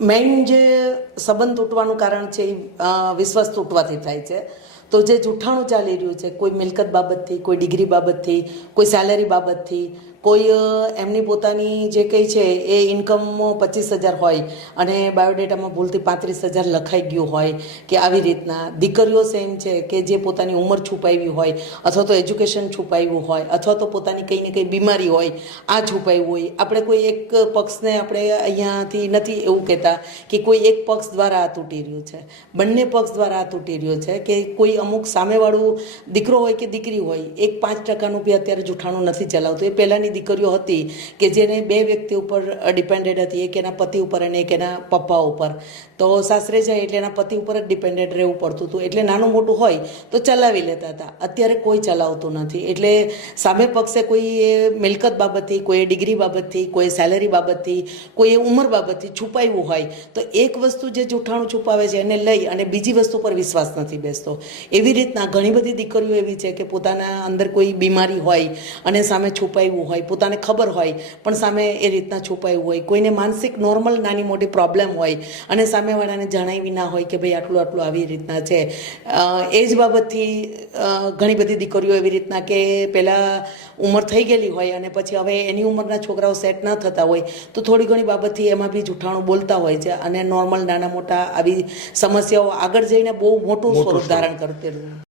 Main જે સંબંધ તૂટવાનું કારણ છે એ વિશ્વાસ તૂટવાથી થાય છે. તો જે જૂઠાણું ચાલી રહ્યું છે, કોઈ મિલકત બાબતથી, કોઈ ડિગ્રી બાબતથી, કોઈ સેલેરી બાબતથી, કોઈ એમની પોતાની જે કંઈ છે એ ઇન્કમ 25,000 હોય અને બાયોડેટામાં ભૂલથી 35,000 લખાઈ ગયું હોય કે આવી રીતના દીકરીઓ સેમ છે કે જે પોતાની ઉંમર છુપાવી હોય અથવા તો એજ્યુકેશન છુપાવ્યું હોય અથવા તો પોતાની કંઈ ને કંઈ બીમારી હોય આ છુપાવ્યું હોય. આપણે કોઈ એક પક્ષને આપણે અહીંયાથી નથી એવું કહેતા કે કોઈ એક પક્ષ દ્વારા આ તૂટી રહ્યું છે, બંને પક્ષ દ્વારા આ તૂટી રહ્યું છે કે કોઈ અમુક સામેવાળું દીકરો હોય કે દીકરી હોય 1-5% બી અત્યારે જૂઠાણું નથી ચલાવતું. એ પહેલાંની દીકરીઓ હતી કે જેને 2 વ્યક્તિ ઉપર ડિપેન્ડેડ હતી, એક એના પતિ ઉપર અને એક એના પપ્પા ઉપર. તો સાસરે જાય એટલે એના પતિ ઉપર જ ડિપેન્ડેડ રહેવું પડતું હતું, એટલે નાનું મોટું હોય તો ચલાવી લેતા હતા. અત્યારે કોઈ ચલાવતું નથી. એટલે સામે પક્ષે કોઈ એ મિલકત બાબતથી, કોઈ ડિગ્રી બાબતથી, કોઈ સેલેરી બાબતથી, કોઈ ઉંમર બાબતથી છુપાવ્યું હોય તો એક વસ્તુ જે જૂઠાણું છુપાવે છે એને લઈ અને બીજી વસ્તુ પર વિશ્વાસ નથી બેસતો. એવી રીતના ઘણી બધી દીકરીઓ એવી છે કે પોતાના અંદર કોઈ બીમારી હોય અને સામે છુપાવ્યું હોય, પોતાને ખબર હોય પણ સામે એ રીતના છુપાવ્યું હોય, કોઈને માનસિક નોર્મલ નાની મોટી પ્રોબ્લેમ હોય અને સામેવાળાને જણાવી ના હોય કે ભાઈ આટલું આટલું આવી રીતના છે. એ જ બાબતથી ઘણી બધી દીકરીઓ એવી રીતના કે પહેલાં ઉંમર થઈ ગયેલી હોય અને પછી હવે એની ઉંમરના છોકરાઓ સેટ ન થતા હોય તો થોડી ઘણી બાબતથી એમાં બી જૂઠાણું બોલતા હોય છે અને નોર્મલ નાના મોટા આવી સમસ્યાઓ આગળ જઈને બહુ મોટું સ્વરૂપ ધારણ કરતી